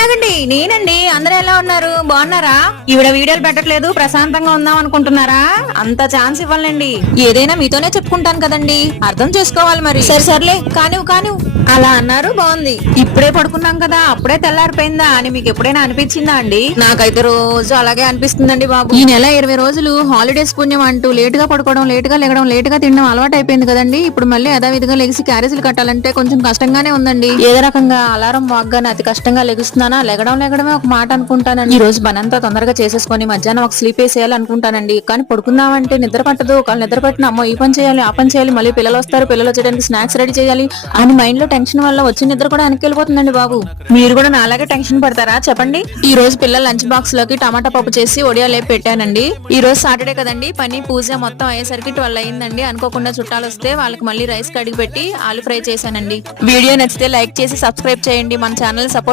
ఆగండి నేనండి. అందరూ ఎలా ఉన్నారు? బాగున్నారా? ఈవిడ వీడియోలు పెట్టట్లేదు, ప్రశాంతంగా ఉందాం అనుకుంటున్నారా? అంత ఛాన్స్ ఇవ్వాలండి. ఏదైనా మీతోనే చెప్పుకుంటాను కదండి, అర్థం చేసుకోవాలి మరి. సర్లే కానివ్ అలా అన్నారు, బాగుంది. ఇప్పుడే పడుకున్నాం కదా, అప్పుడే తెల్లారిపోయిందా అని మీకు ఎప్పుడైనా అనిపించిందా అండి? నాకైతే రోజు అలాగే అనిపిస్తుందండి బాబు. ఈ నెల 20 రోజులు హాలిడేస్ పుణ్యం అంటూ లేట్ గా పడుకోవడం, లేట్ గా లెగడం, లేట్ గా తినడం అలవాటు అయిపోయింది కదండి. ఇప్పుడు మళ్ళీ యథావిధిగా లెగిసి క్యారేజీలు కట్టాలంటే కొంచెం కష్టంగానే ఉందండి. ఏదో రకంగా అలారం వాగ్గానే అతి కష్టంగా లెగుస్తున్నానా, లెగడమే ఒక మాట అనుకుంటానండి. ఈ రోజు పనంతా తొందరగా చేసేసుకొని మధ్యాహ్నం ఒక స్లీప్ వేసేయాలి అనుకుంటానండి. కానీ పడుకుందామంటే నిద్ర పట్టదు. ఒకళ్ళు నిద్ర పట్టిన అమ్మో ఈ పని చేయాలి, ఆ పని చేయాలి, మళ్ళీ పిల్లలు వస్తారు, పిల్లలు వచ్చేయడానికి స్నాక్స్ రెడీ చేయాలి అని మైండ్ లో టెన్షన్ వల్ల వచ్చి నిద్ర కూడా వెనక్కి బాబు. మీరు కూడా నాలాగే టెన్షన్ పడతారా చెప్పండి. ఈ రోజు పిల్లల లంచ్ బాక్స్ లోకి టమాటా పప్పు చేసి ఒడియాలేపి పెట్టానండి. ఈ రోజు సాటర్డే కదండి, పని పూజ మొత్తం అయ్యేసరికి 12 అయిందండి. అనుకోకుండా చుట్టాలు వస్తే వాళ్ళకి మళ్ళీ రైస్ కడిగి పెట్టి ఆలు ఫ్రై చేశానండి. వీడియో నచ్చితే లైక్ చేసి సబ్స్క్రైబ్ చేయండి. మన ఛానల్ సపోర్ట్